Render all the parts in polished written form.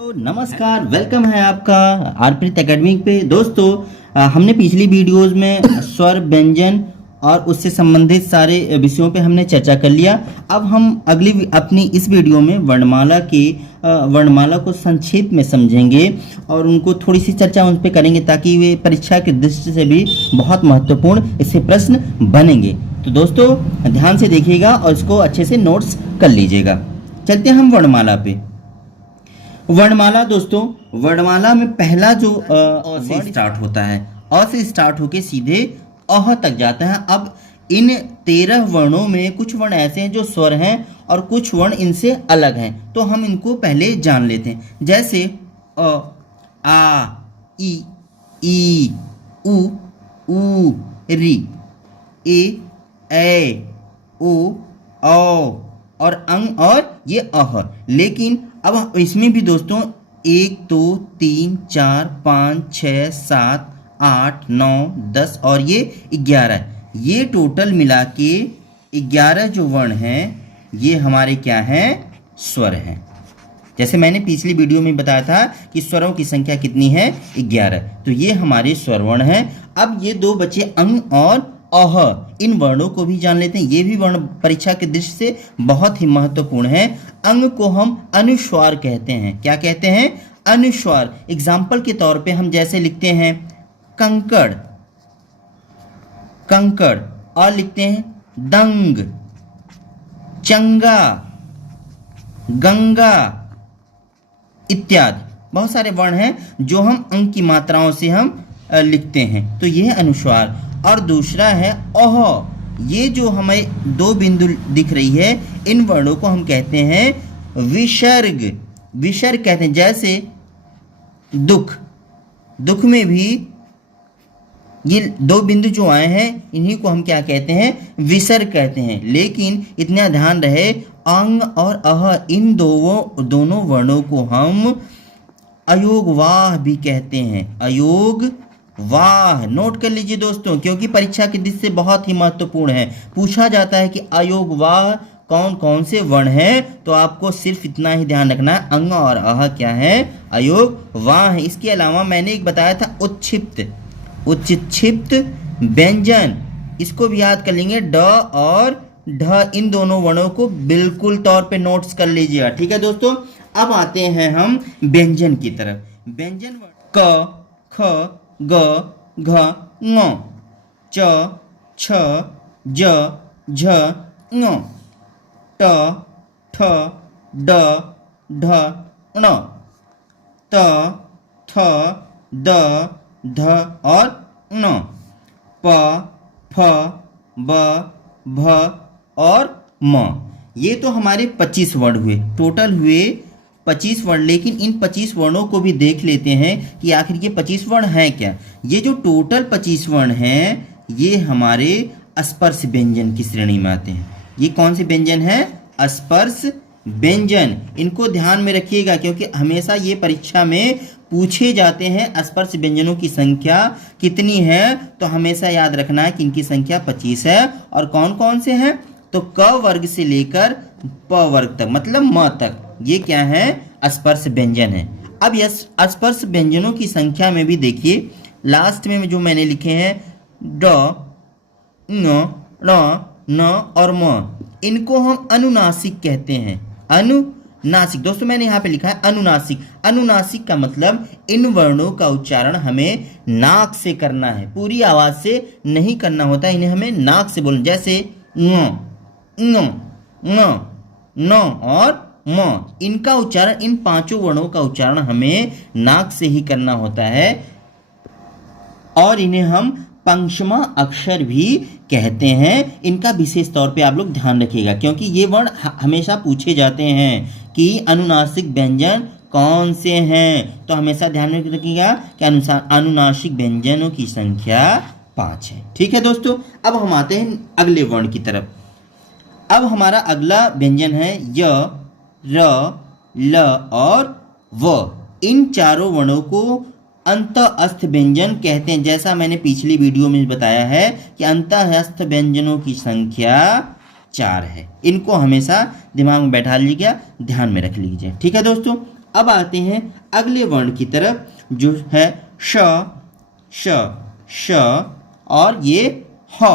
तो नमस्कार, वेलकम है आपका आरप्रीत एकेडमिक पे। दोस्तों, हमने पिछली वीडियोस में स्वर, व्यंजन और उससे संबंधित सारे विषयों पे हमने चर्चा कर लिया। अब हम अपनी इस वीडियो में वर्णमाला को संक्षेप में समझेंगे और उनको थोड़ी सी चर्चा उन पे करेंगे ताकि वे परीक्षा की दृष्टि से भी बहुत महत्वपूर्ण इससे प्रश्न बनेंगे। तो दोस्तों ध्यान से देखिएगा और इसको अच्छे से नोट्स कर लीजिएगा। चलते हैं हम वर्णमाला पे। वर्णमाला दोस्तों, वर्णमाला में पहला जो अ से स्टार्ट होता है, अ से स्टार्ट होके सीधे अह तक जाता है। अब इन 13 वर्णों में कुछ वर्ण ऐसे हैं जो स्वर हैं और कुछ वर्ण इनसे अलग हैं, तो हम इनको पहले जान लेते हैं। जैसे अ, आ, ई, उ, री, ए, ओ, और अंग और ये अह। लेकिन अब इसमें भी दोस्तों 1 2 3 4 5 6 7 8 9 10 और ये 11, ये टोटल मिला के 11 जो वर्ण हैं ये हमारे क्या हैं? स्वर हैं। जैसे मैंने पिछली वीडियो में बताया था कि स्वरों की संख्या कितनी है? 11। तो ये हमारे स्वर वर्ण हैं। अब ये दो बचे अंग और अह। इन वर्णों को भी जान लेते हैं। ये भी वर्ण परीक्षा की दृष्टि से बहुत ही महत्वपूर्ण है। अंग को हम अनुस्वार कहते हैं। क्या कहते हैं? अनुस्वार। एग्जाम्पल के तौर पे हम जैसे लिखते हैं कंकड़, और लिखते हैं दंग, चंगा, गंगा इत्यादि। बहुत सारे वर्ण हैं जो हम अंग की मात्राओं से हम लिखते हैं। तो यह अनुस्वार। और दूसरा है अह। ये जो हमें दो बिंदु दिख रही है, इन वर्णों को हम कहते हैं विसर्ग। विसर्ग कहते हैं। जैसे दुख में भी ये दो बिंदु जो आए हैं इन्हीं को हम क्या कहते हैं? विसर्ग कहते हैं। लेकिन इतना ध्यान रहे, अंग और अह इन दोनों वर्णों को हम अयोगवाह भी कहते हैं। अयोगवाह नोट कर लीजिए दोस्तों, क्योंकि परीक्षा की दृष्टि से बहुत ही महत्वपूर्ण है। पूछा जाता है कि अयोगवाह कौन कौन से वर्ण हैं, तो आपको सिर्फ इतना ही ध्यान रखना है, अंग और अह क्या है? अयोगवाह है। इसके अलावा मैंने एक बताया था उच्छिप्त व्यंजन। इसको भी याद कर लेंगे। ड और ढ, इन दोनों वर्णों को बिल्कुल तौर पे नोट्स कर लीजिएगा। ठीक है दोस्तों। अब आते हैं हम व्यंजन की तरफ। व्यंजन क, ख, ग, घ, ङ, च, छ, ज, झ, ङ, ट, ठ, ड, ढ, ण, त, थ, द, ध और न, प, फ, ब, भ और म। ये तो हमारे 25 वर्ण हुए। टोटल हुए 25 वर्ण। लेकिन इन 25 वर्णों को भी देख लेते हैं कि आखिर ये 25 वर्ण हैं क्या। ये जो टोटल 25 वर्ण हैं ये हमारे स्पर्श व्यंजन की श्रेणी में आते हैं। ये कौन से व्यंजन हैं? स्पर्श व्यंजन। इनको ध्यान में रखिएगा क्योंकि हमेशा ये परीक्षा में पूछे जाते हैं स्पर्श व्यंजनों की संख्या कितनी है। तो हमेशा याद रखना है कि इनकी संख्या 25 है। और कौन कौन से हैं? तो क वर्ग से लेकर प वर्ग तक, मतलब म तक, ये क्या है? स्पर्श व्यंजन है। अब यह स्पर्श व्यंजनों की संख्या में भी देखिए, लास्ट में जो मैंने लिखे हैं ड, ङ, ण, न और म, इनको हम अनुनासिक कहते हैं। अनुनासिक दोस्तों, मैंने यहाँ पे लिखा है अनुनासिक। अनुनासिक का मतलब इन वर्णों का उच्चारण हमें नाक से करना है, पूरी आवाज से नहीं करना होता। इन्हें हमें नाक से बोलना। जैसे न और म, इनका उच्चारण, इन पांचों वर्णों का उच्चारण हमें नाक से ही करना होता है। और इन्हें हम पंचमा अक्षर भी कहते हैं। इनका विशेष तौर पे आप लोग ध्यान रखिएगा क्योंकि ये वर्ण हमेशा पूछे जाते हैं कि अनुनासिक व्यंजन कौन से हैं। तो हमेशा ध्यान में रखिएगा कि अनुनासिक व्यंजनों की संख्या 5 है। ठीक है दोस्तों। अब हम आते हैं अगले वर्ण की तरफ। अब हमारा अगला व्यंजन है य, र, ल और व। इन चारों वर्णों को अंतःस्थ व्यंजन कहते हैं। जैसा मैंने पिछली वीडियो में बताया है कि अंतःस्थ व्यंजनों की संख्या 4 है। इनको हमेशा दिमाग में बैठा लीजिएगा, ध्यान में रख लीजिए। ठीक है दोस्तों। अब आते हैं अगले वर्ण की तरफ जो है श, श, श और ये ह।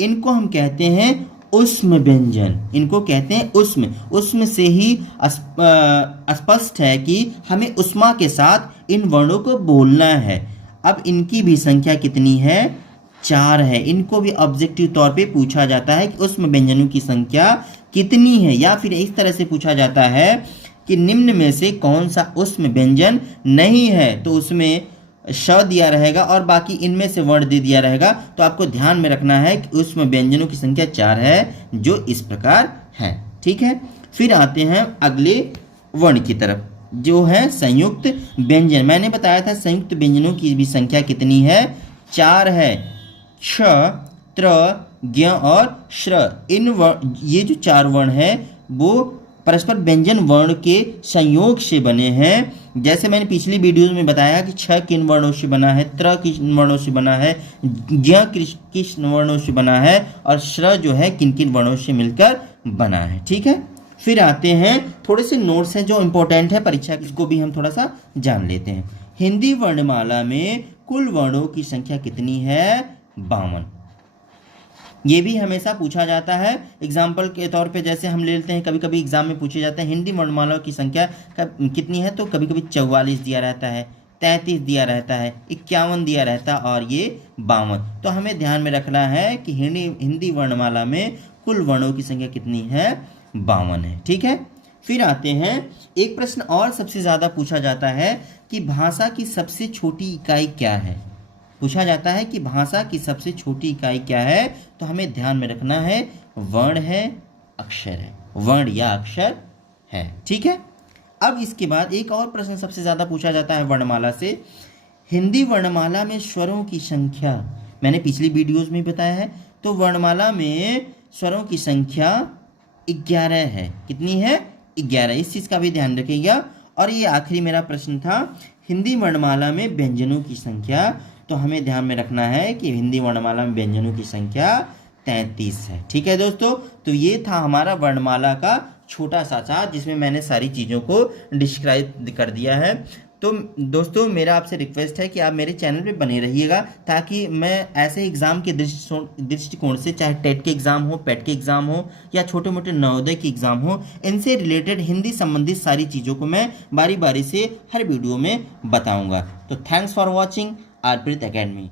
इनको हम कहते हैं उष्म व्यंजन। इनको कहते हैं उष्म। उष्म से ही स्पष्ट है कि हमें उष्मा के साथ इन वर्णों को बोलना है। अब इनकी भी संख्या कितनी है? 4 है। इनको भी ऑब्जेक्टिव तौर पे पूछा जाता है कि उष्म व्यंजनों की संख्या कितनी है, या फिर इस तरह से पूछा जाता है कि निम्न में से कौन सा उष्म व्यंजन नहीं है, तो उसमें श दिया रहेगा और बाकी इनमें से वर्ण दे दिया रहेगा। तो आपको ध्यान में रखना है कि उष्म व्यंजनों की संख्या 4 है, जो इस प्रकार है। ठीक है, फिर आते हैं अगले वर्ण की तरफ जो है संयुक्त व्यंजन। मैंने बताया था संयुक्त व्यंजनों की भी संख्या कितनी है? 4 है। क्ष, त्र, ज्ञ और श्र। ये जो 4 वर्ण है वो परस्पर व्यंजन वर्ण के संयोग से बने हैं। जैसे मैंने पिछली वीडियोज में बताया कि छ किन वर्णों से बना है, त्र किन वर्णों से बना है, ज्ञ किस वर्णों से बना है और श्र जो है किन किन वर्णों से मिलकर बना है। ठीक है, फिर आते हैं थोड़े से नोट्स हैं जो इंपॉर्टेंट है परीक्षा, इसको भी हम थोड़ा सा जान लेते हैं। हिंदी वर्णमाला में कुल वर्णों की संख्या कितनी है? 52। ये भी हमेशा पूछा जाता है एग्जाम्पल के तौर पे। जैसे हम ले लेते हैं, कभी कभी एग्जाम में पूछे जाते हैं हिंदी वर्णमाला की संख्या कितनी है, तो कभी कभी 44 दिया रहता है, 33 दिया रहता है, 51 दिया रहता है और ये 52। तो हमें ध्यान में रखना है कि हिंदी वर्णमाला में कुल वर्णों की संख्या कितनी है? 52 है। ठीक है, फिर आते हैं एक प्रश्न और सबसे ज़्यादा पूछा जाता है कि भाषा की सबसे छोटी इकाई क्या है? पूछा जाता है कि भाषा की सबसे छोटी इकाई क्या है, तो हमें ध्यान में रखना है वर्ण है, अक्षर है, वर्ण या अक्षर है। ठीक है, अब इसके बाद एक और प्रश्न सबसे ज़्यादा पूछा जाता है वर्णमाला से। हिंदी वर्णमाला में स्वरों की संख्या, मैंने पिछली वीडियोस में बताया है, तो वर्णमाला में स्वरों की संख्या 11 है। कितनी है? 11। इस चीज़ का भी ध्यान रखिएगा। और ये आखिरी मेरा प्रश्न था, हिंदी वर्णमाला में व्यंजनों की संख्या, तो हमें ध्यान में रखना है कि हिंदी वर्णमाला में व्यंजनों की संख्या 33 है। ठीक है दोस्तों, तो ये था हमारा वर्णमाला का छोटा सा चार्ट जिसमें मैंने सारी चीज़ों को डिस्क्राइब कर दिया है। तो दोस्तों मेरा आपसे रिक्वेस्ट है कि आप मेरे चैनल पे बने रहिएगा, ताकि मैं ऐसे एग्ज़ाम के दृष्टिकोण से, चाहे टेट के एग्ज़ाम हो, पेट के एग्ज़ाम हो या छोटे मोटे नवोदय के एग्ज़ाम हो, इनसे रिलेटेड हिंदी संबंधित सारी चीज़ों को मैं बारी बारी से हर वीडियो में बताऊँगा। तो थैंक्स फॉर वॉचिंग आरप्रीत एकेडमी।